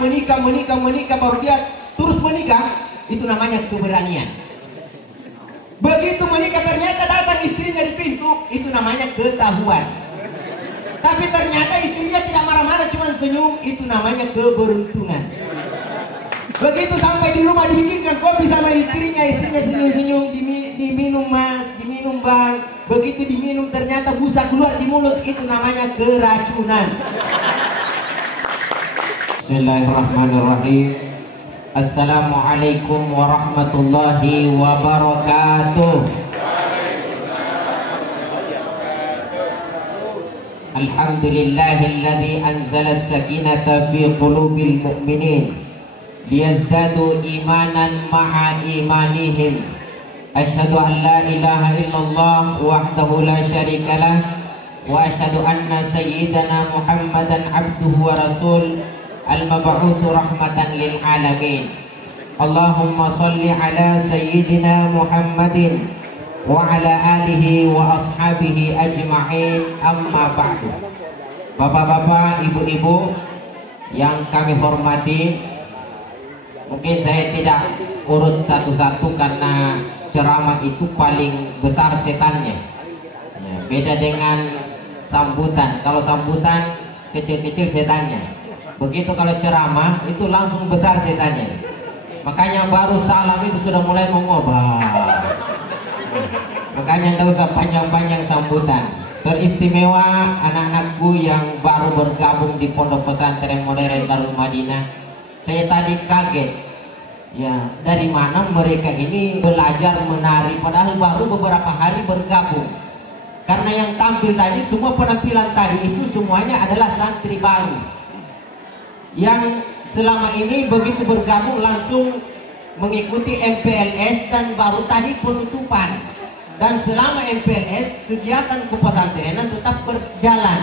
menikah baru dia terus menikah, itu namanya keberanian. Begitu menikah ternyata datang istrinya di pintu, itu namanya ketahuan. Tapi ternyata istrinya tidak marah-marah, cuma senyum, itu namanya keberuntungan. Begitu sampai di rumah dibikinkan kopi sama istrinya senyum-senyum, diminum mas, diminum bang. Begitu diminum ternyata busa keluar di mulut, itu namanya keracunan. Bismillahirrahmanirrahim. Assalamualaikum warahmatullahi wabarakatuh. Alhamdulillahilladzi anzala as-sakinata fi qulubil mu'minin liyazdadu imanan ma'a imanihim. Asyhadu an la ilaha illallah wahdahu la syarikalah wa asyhadu anna sayyidana Muhammadan abduhu wa rasul al-mab'utsu rahmatan lil alamin. Allahumma shalli ala sayyidina Muhammadin wa ala alihi wa ashabihi ajma'in, amma ba'du. Bapak-bapak, ibu-ibu yang kami hormati, mungkin saya tidak urut satu-satu karena ceramah itu paling besar setannya. Beda dengan sambutan. Kalau sambutan kecil-kecil setannya. Begitu kalau ceramah itu langsung besar setannya. Makanya baru salam itu sudah mulai mengobah. Makanya tidak usah panjang-panjang sambutan. Teristimewa anak-anakku yang baru bergabung di Pondok Pesantren Modern Darul Madinah. Saya tadi kaget. Ya, dari mana mereka ini belajar menari padahal baru beberapa hari bergabung. Karena yang tampil tadi, semua penampilan tadi itu semuanya adalah santri baru yang selama ini begitu bergabung langsung mengikuti MPLS dan baru tadi penutupan. Dan selama MPLS kegiatan kepesantrenan tetap berjalan.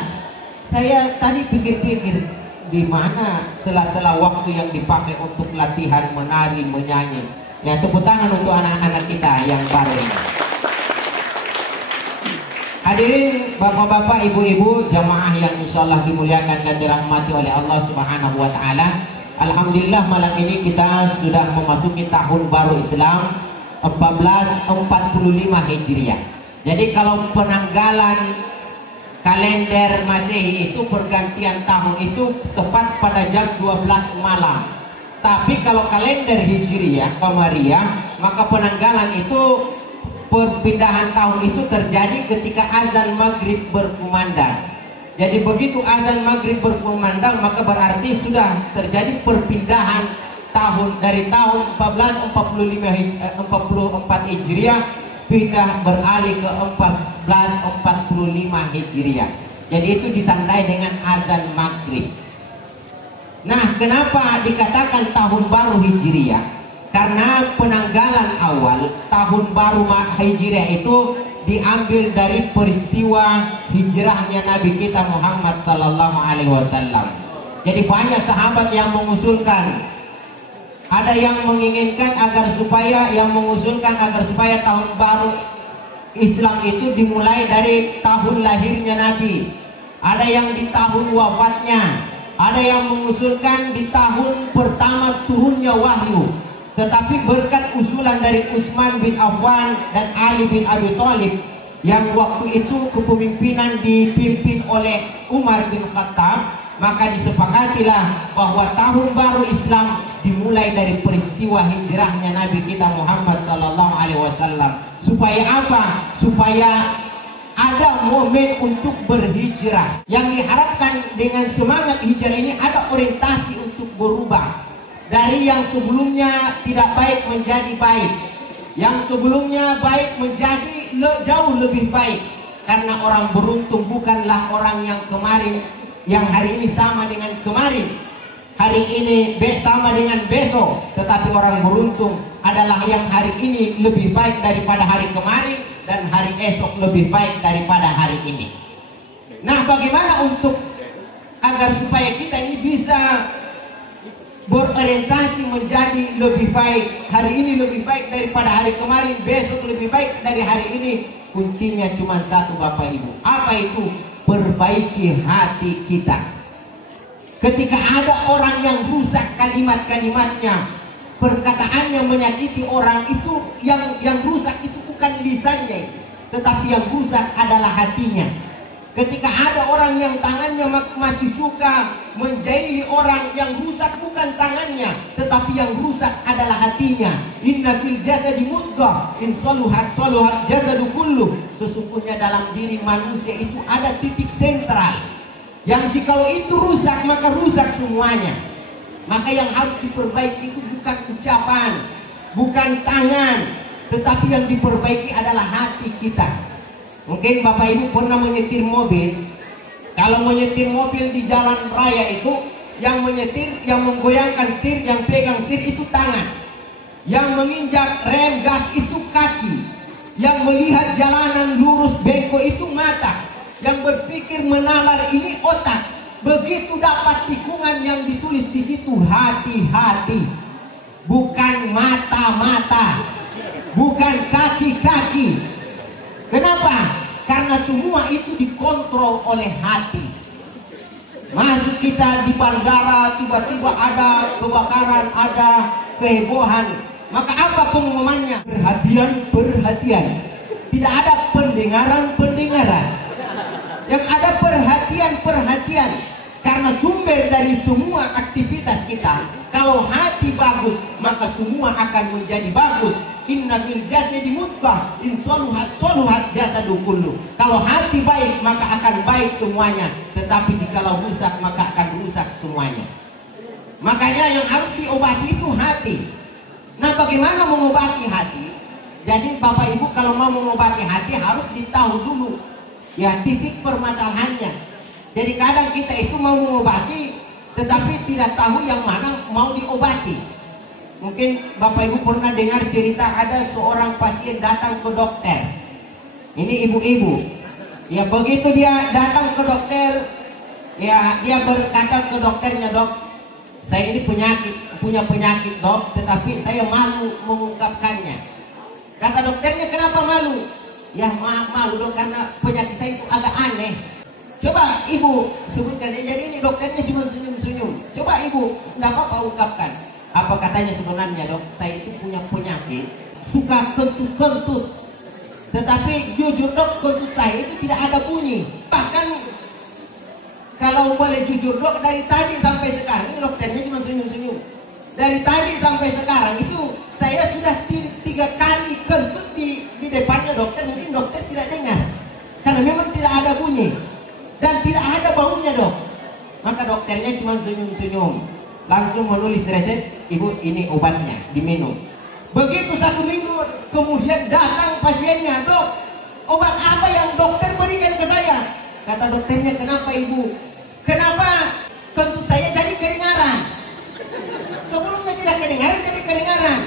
Saya tadi pikir-pikir di mana sela-sela waktu yang dipakai untuk latihan menari, menyanyi. Ya, tepuk tangan untuk anak-anak kita yang baru ini. Hadirin bapak-bapak, ibu-ibu, jamaah yang insyaallah dimuliakan dan dirahmati oleh Allah Subhanahu wa taala. Alhamdulillah malam ini kita sudah memasuki tahun baru Islam 1445 Hijriah. Jadi kalau penanggalan kalender Masehi itu pergantian tahun itu tepat pada jam 12 malam. Tapi kalau kalender Hijriah Qamariyah, maka penanggalan itu perpindahan tahun itu terjadi ketika azan maghrib berkumandang. Jadi begitu azan maghrib berkumandang, maka berarti sudah terjadi perpindahan tahun dari tahun 1444 Hijriah pindah beralih ke 1445 Hijriah. Jadi itu ditandai dengan azan maghrib. Nah, kenapa dikatakan tahun baru Hijriah? Karena penanggalan awal tahun baru Hijriah itu diambil dari peristiwa hijrahnya Nabi kita Muhammad sallallahu alaihi wasallam. Jadi banyak sahabat yang mengusulkan, ada yang menginginkan mengusulkan agar supaya tahun baru Islam itu dimulai dari tahun lahirnya Nabi. Ada yang di tahun wafatnya, ada yang mengusulkan di tahun pertama turunnya wahyu. Tetapi berkat usulan dari Utsman bin Affan dan Ali bin Abi Thalib yang waktu itu kepemimpinan dipimpin oleh Umar bin Khattab, maka disepakatilah bahwa tahun baru Islam dimulai dari peristiwa hijrahnya Nabi kita Muhammad sallallahu alaihi wasallam. Supaya apa? Supaya ada momen untuk berhijrah. Yang diharapkan dengan semangat hijrah ini ada orientasi untuk berubah. Dari yang sebelumnya tidak baik menjadi baik, yang sebelumnya baik menjadi jauh lebih baik. Karena orang beruntung bukanlah orang yang kemarin, yang hari ini sama dengan kemarin, hari ini sama dengan besok. Tetapi orang beruntung adalah yang hari ini lebih baik daripada hari kemarin, dan hari esok lebih baik daripada hari ini. Nah, bagaimana untuk agar supaya kita ini bisa berorientasi menjadi lebih baik, hari ini lebih baik daripada hari kemarin, besok lebih baik dari hari ini? Kuncinya cuma satu, Bapak Ibu. Apa itu? Perbaiki hati kita. Ketika ada orang yang rusak kalimat-kalimatnya, perkataan yang menyakiti orang itu, yang rusak itu bukan lisannya, tetapi yang rusak adalah hatinya. Ketika ada orang yang tangannya masih suka menjaili orang, yang rusak bukan tangannya, tetapi yang rusak adalah hatinya. Inna fil jasadi mudghah, in saluhat saluhat jasadu kulluh. Sesungguhnya dalam diri manusia itu ada titik sentral, yang jikalau itu rusak maka rusak semuanya. Maka yang harus diperbaiki itu bukan ucapan, bukan tangan, tetapi yang diperbaiki adalah hati kita. Mungkin Bapak Ibu pernah menyetir mobil. Kalau menyetir mobil di jalan raya itu, yang menyetir, yang menggoyangkan setir, yang pegang setir itu tangan. Yang menginjak rem gas itu kaki. Yang melihat jalanan lurus bengkok itu mata. Yang berpikir menalar ini otak. Begitu dapat tikungan yang ditulis di situ, hati-hati. Bukan mata-mata, bukan kaki-kaki. Kenapa? Karena semua itu dikontrol oleh hati. Masuk kita di bandara, tiba-tiba ada kebakaran, ada kehebohan. Maka apa pengumumannya? Perhatian. Tidak ada pendengaran. Yang ada perhatian. Karena sumber dari semua aktivitas kita, kalau hati bagus, maka semua akan menjadi bagus. Inna fil jasadi mudghah, in saluhat jasadu kulluh. Kalau hati baik, maka akan baik semuanya. Tetapi jikalau rusak, maka akan rusak semuanya. Makanya yang harus diobati itu hati. Nah, bagaimana mengobati hati? Jadi Bapak Ibu kalau mau mengobati hati harus ditahu dulu ya titik permasalahannya. Jadi kadang kita itu mau mengobati, tetapi tidak tahu yang mana mau diobati. Mungkin Bapak Ibu pernah dengar cerita ada seorang pasien datang ke dokter. Ini ibu-ibu. Ya begitu dia datang ke dokter, ya dia berkata ke dokternya, "Dok, saya ini punya penyakit dok, tetapi saya malu mengungkapkannya." Kata dokternya, "Kenapa malu?" "Ya malu dok, karena penyakit saya itu agak aneh." Coba ibu sebutkan. Jadi ini dokternya cuma senyum-senyum. Coba ibu, tidak apa-apa ungkapkan. Apa katanya sebenarnya, "Dok, saya itu punya penyakit suka kentut-kentut. Tetapi jujur dok, kentut saya itu tidak ada bunyi. Bahkan kalau boleh jujur dok, dari tadi sampai sekarang," ini dokternya cuma senyum-senyum, "dari tadi sampai sekarang itu saya sudah 3 kali kentut di depannya dokter. Mungkin dokter tidak dengar karena memang tidak ada bunyi dan tidak ada baunya dok." Maka dokternya cuma senyum-senyum, langsung menulis resep, "Ibu, ini obatnya, diminum." Begitu 1 minggu kemudian datang pasiennya, "Dok, obat apa yang dokter berikan ke saya?" Kata dokternya, "Kenapa ibu?" "Kenapa kentut saya jadi keringaran. Sebelumnya tidak kedengaran, jadi keringaran.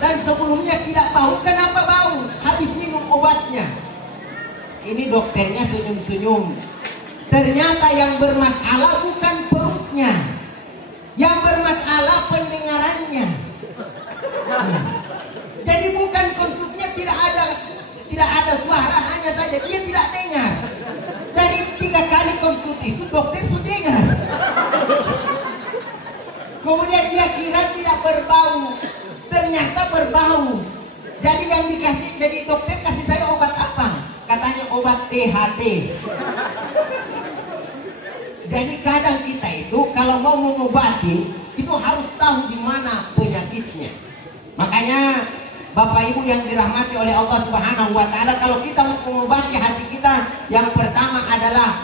Dan sebelumnya tidak bau, kenapa bau? Habis minum obatnya." Ini dokternya senyum-senyum. Ternyata yang bermasalah bukan perutnya, yang bermasalah pendengarannya. Jadi bukan kentutnya tidak ada suara, hanya saja dia tidak dengar. Dari 3 kali kentut itu dokter sudah dengar. Kemudian dia kira tidak berbau, ternyata berbau. Jadi yang dikasih, jadi dokter kasih saya obat apa? Katanya obat THT. Jadi kadang kita itu kalau mau mengobati itu harus tahu di mana penyakitnya. Makanya Bapak Ibu yang dirahmati oleh Allah Subhanahu wa taala, kalau kita mau mengobati hati kita, yang pertama adalah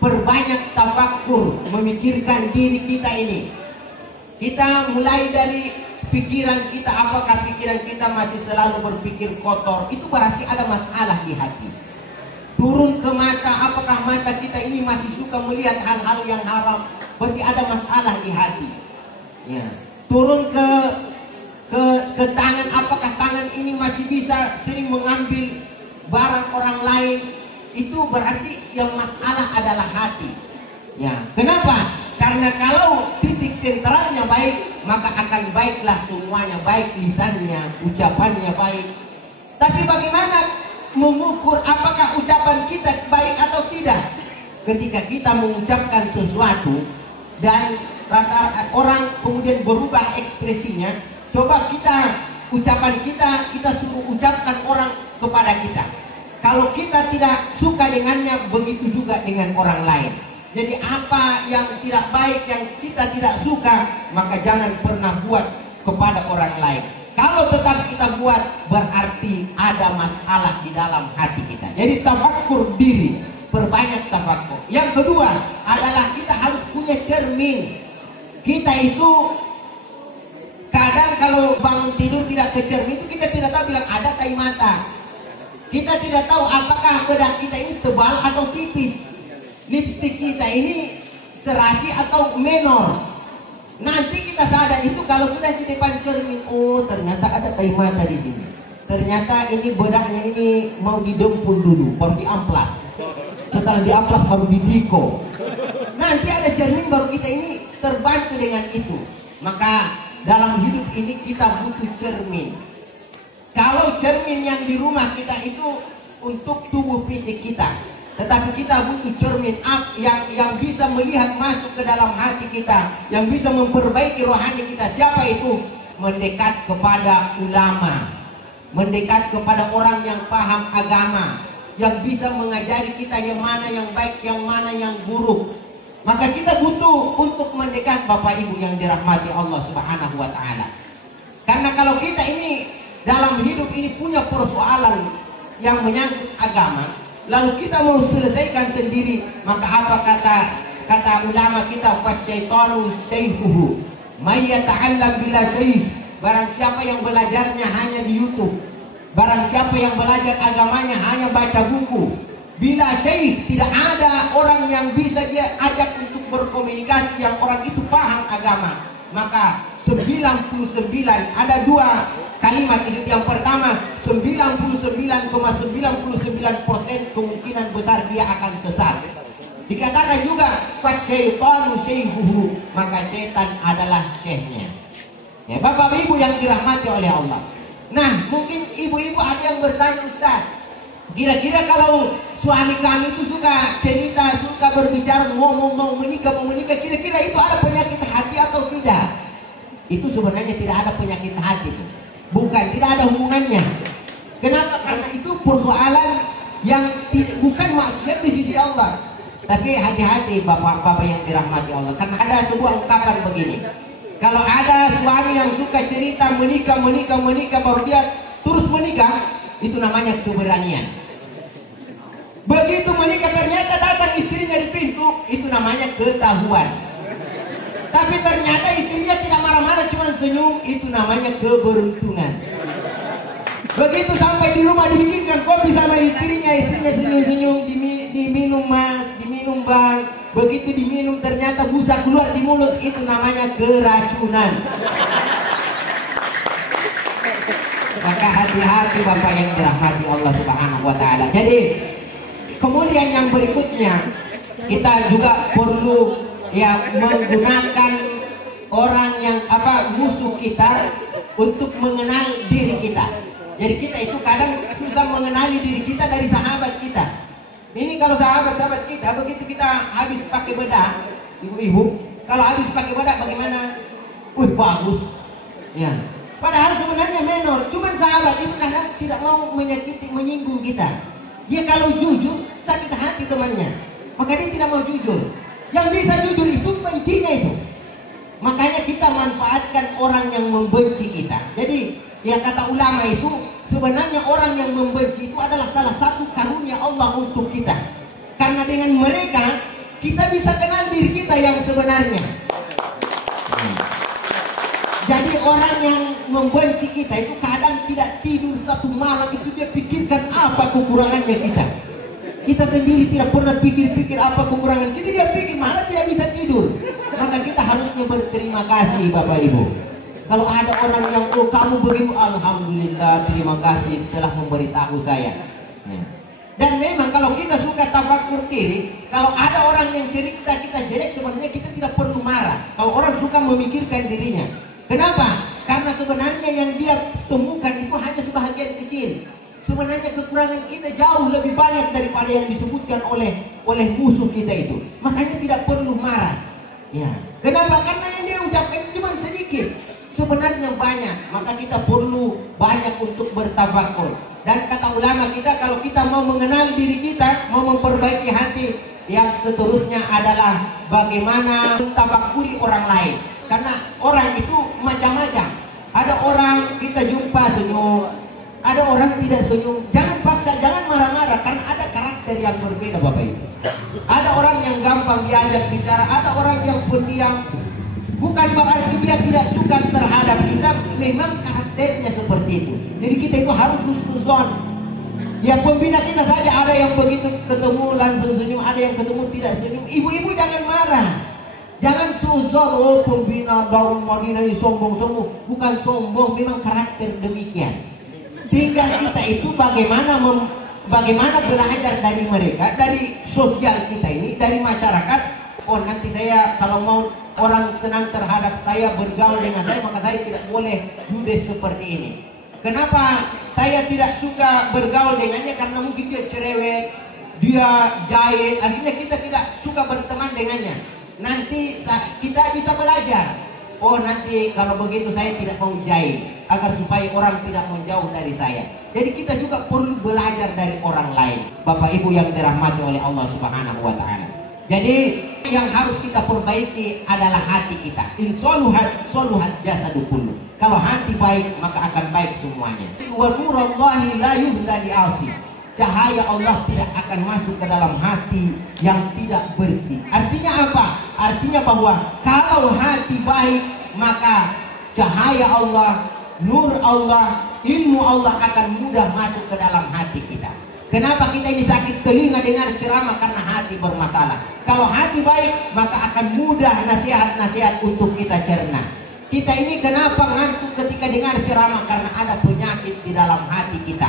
perbanyak tafakkur, memikirkan diri kita ini. Kita mulai dari pikiran kita, apakah pikiran kita masih selalu berpikir kotor, itu berarti ada masalah di hati. Turun ke mata, apakah mata kita ini masih suka melihat hal-hal yang haram, berarti ada masalah di hati. Ya. Turun ke tangan, apakah tangan ini masih bisa sering mengambil barang orang lain, itu berarti yang masalah adalah hati. Ya. Kenapa? Karena kalau titik sentralnya baik, maka akan baiklah semuanya, baik lisannya, ucapannya baik. Tapi bagaimana mengukur apakah ucapan kita baik atau tidak? Ketika kita mengucapkan sesuatu, dan rata orang kemudian berubah ekspresinya. Coba ucapan kita suruh ucapkan orang kepada kita. Kalau kita tidak suka dengannya, begitu juga dengan orang lain. Jadi apa yang tidak baik, yang kita tidak suka, maka jangan pernah buat kepada orang lain. Kalau tetap kita buat, berarti ada masalah di dalam hati kita. Jadi tafakkur diri, perbanyak tafakkur. Yang kedua adalah kita harus punya cermin. Kita itu kadang kalau bangun tidur tidak ke cermin itu kita tidak tahu bilang ada tai mata. Kita tidak tahu apakah bedak kita ini tebal atau tipis. Lipstik kita ini serasi atau menor. Nanti kita sadar itu kalau sudah di depan cermin. Oh, ternyata ada tai mata di sini. Ternyata ini bedaknya ini mau didempul dulu, baru diamplas. Setelah diamplas baru didiko. Nanti ada cermin baru kita ini terbantu dengan itu. Maka dalam hidup ini kita butuh cermin. Kalau cermin yang di rumah kita itu untuk tubuh fisik kita, tetapi kita butuh cermin yang bisa melihat masuk ke dalam hati kita, yang bisa memperbaiki rohani kita. Siapa itu? Mendekat kepada ulama, mendekat kepada orang yang paham agama, yang bisa mengajari kita yang mana yang baik, yang mana yang buruk. Maka kita butuh untuk mendekat, Bapak Ibu yang dirahmati Allah Subhanahu wa Ta'ala. Karena kalau kita ini dalam hidup ini punya persoalan yang menyangkut agama, lalu kita mau selesaikan sendiri, maka apa kata ulama kita, fasyaitanu syaihuhu may yata'allam bila syaih. Barang siapa yang belajarnya hanya di YouTube, barang siapa yang belajar agamanya hanya baca buku, bila syaih, tidak ada orang yang bisa dia ajak untuk berkomunikasi yang orang itu paham agama, maka 99, ada dua kalimat ini. Yang pertama, 99,99% kemungkinan besar dia akan sesat. Dikatakan juga fasyaitanu syaihuhu, maka setan adalah syekhnya. Ya, Bapak Ibu yang dirahmati oleh Allah. Nah, mungkin ibu-ibu ada yang bertanya, Ustaz, kira-kira kalau suami kami itu suka cerita, suka berbicara, mau menikah, kira-kira itu ada penyakit hati atau tidak? Itu sebenarnya tidak ada penyakit hati. Bukan, tidak ada hubungannya. Kenapa? Karena itu persoalan yang bukan maksiat di sisi Allah. Tapi hati-hati bapak-bapak yang dirahmati Allah. Karena ada sebuah ungkapan begini. Kalau ada suami yang suka cerita menikah, baru dia terus menikah, itu namanya keberanian. Begitu menikah ternyata datang istrinya di pintu, itu namanya ketahuan. Tapi ternyata istrinya tidak marah-marah, cuma senyum, itu namanya keberuntungan. Begitu sampai di rumah dibikinkan kopi sama istrinya senyum-senyum, diminum mas, diminum bang. Begitu diminum ternyata busa keluar di mulut, itu namanya keracunan. Maka hati-hati Bapak yang dirahmati Allah Subhanahu wa Ta'ala. Jadi kemudian yang berikutnya, kita juga perlu ya menggunakan orang yang musuh kita untuk mengenal diri kita. Jadi kita itu kadang susah mengenali diri kita dari sahabat kita. Ini kalau sahabat-sahabat kita, begitu kita habis pakai bedak, ibu-ibu, kalau habis pakai bedak bagaimana? Wih, bagus. Ya. Padahal sebenarnya menor. Cuman sahabat itu kadang tidak mau menyakiti, menyinggung kita. Dia kalau jujur, sakit hati temannya. Maka dia tidak mau jujur. Yang bisa jujur itu bencinya itu. Makanya kita manfaatkan orang yang membenci kita. Jadi yang kata ulama itu, sebenarnya orang yang membenci itu adalah salah satu karunia Allah untuk kita. Karena dengan mereka kita bisa kenal diri kita yang sebenarnya. Jadi orang yang membenci kita itu kadang tidak tidur satu malam, itu dia pikirkan apa kekurangannya kita. Kita sendiri tidak pernah pikir-pikir apa kekurangan kita, dia pikir malah tidak bisa tidur. Maka kita harusnya berterima kasih Bapak Ibu. Kalau ada orang yang kamu begitu, alhamdulillah, terima kasih telah memberitahu saya. Dan memang kalau kita suka tafakur diri, kalau ada orang yang cerita kita jelek, sebenarnya kita tidak perlu marah. Kalau orang suka memikirkan dirinya, kenapa? Karena sebenarnya yang dia temukan itu hanya sebahagian kecil. Sebenarnya kekurangan kita jauh lebih banyak daripada yang disebutkan oleh musuh kita itu. Makanya tidak perlu marah. Ya. Kenapa? Karena yang dia ucapkan cuma sedikit, sebenarnya banyak. Maka kita perlu banyak untuk bertafakur. Dan kata ulama kita, kalau kita mau mengenal diri kita, mau memperbaiki hati, yang seterusnya adalah bagaimana mentafakuri orang lain. Karena orang itu macam-macam. Ada orang kita jumpa senyum, ada orang tidak senyum. Jangan paksa, jangan marah-marah, karena ada karakter yang berbeda Bapak Ibu. Ada orang yang gampang diajak bicara, ada orang yang pendiam. Bukan berarti dia tidak suka terhadap kita, memang karakternya seperti itu. Jadi kita itu harus husnuzon. Yang pembina kita saja ada yang begitu ketemu langsung senyum, ada yang ketemu tidak senyum. Ibu-ibu jangan marah, jangan suzon. Oh, pembina Darul Madinah ini sombong-sombong. Bukan sombong, memang karakter demikian. Tinggal kita itu bagaimana belajar dari mereka, dari sosial kita ini, dari masyarakat. Oh, nanti saya kalau mau orang senang terhadap saya, bergaul dengan saya, maka saya tidak boleh judes seperti ini. Kenapa saya tidak suka bergaul dengannya? Karena mungkin dia cerewet, dia jahil, akhirnya kita tidak suka berteman dengannya. Nanti kita bisa belajar. Oh, nanti kalau begitu saya tidak mau jahil, agar supaya orang tidak menjauh dari saya. Jadi kita juga perlu belajar dari orang lain, Bapak Ibu yang dirahmati oleh Allah Subhanahu wa Ta'ala. Jadi yang harus kita perbaiki adalah hati kita. Insoluhat jasadu kullu. Kalau hati baik, maka akan baik semuanya. Wa nurallahi la yuhda li'asi. Cahaya Allah tidak akan masuk ke dalam hati yang tidak bersih. Artinya apa? Artinya bahwa kalau hati baik, maka cahaya Allah, nur Allah, ilmu Allah akan mudah masuk ke dalam hati kita. Kenapa kita ini sakit telinga dengar ceramah? Karena hati bermasalah. Kalau hati baik, maka akan mudah nasihat-nasihat untuk kita cerna. Kita ini kenapa ngantuk ketika dengar ceramah? Karena ada penyakit di dalam hati kita.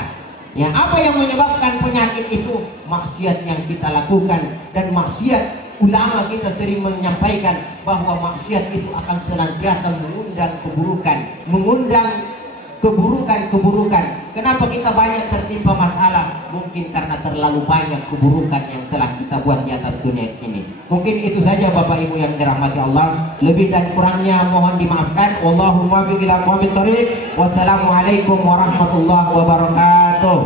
Ya, apa yang menyebabkan penyakit itu? Maksiat yang kita lakukan. Dan maksiat, ulama kita sering menyampaikan bahwa maksiat itu akan senantiasa mengundang keburukan, keburukan. Kenapa kita banyak tertimpa masalah? Mungkin karena terlalu banyak keburukan yang telah kita buat di atas dunia ini. Mungkin itu saja Bapak Ibu yang dirahmati Allah. Lebih dan kurangnya mohon dimaafkan. Wallahumma biqil aqwamit thoriq. Wassalamualaikum warahmatullahi wabarakatuh.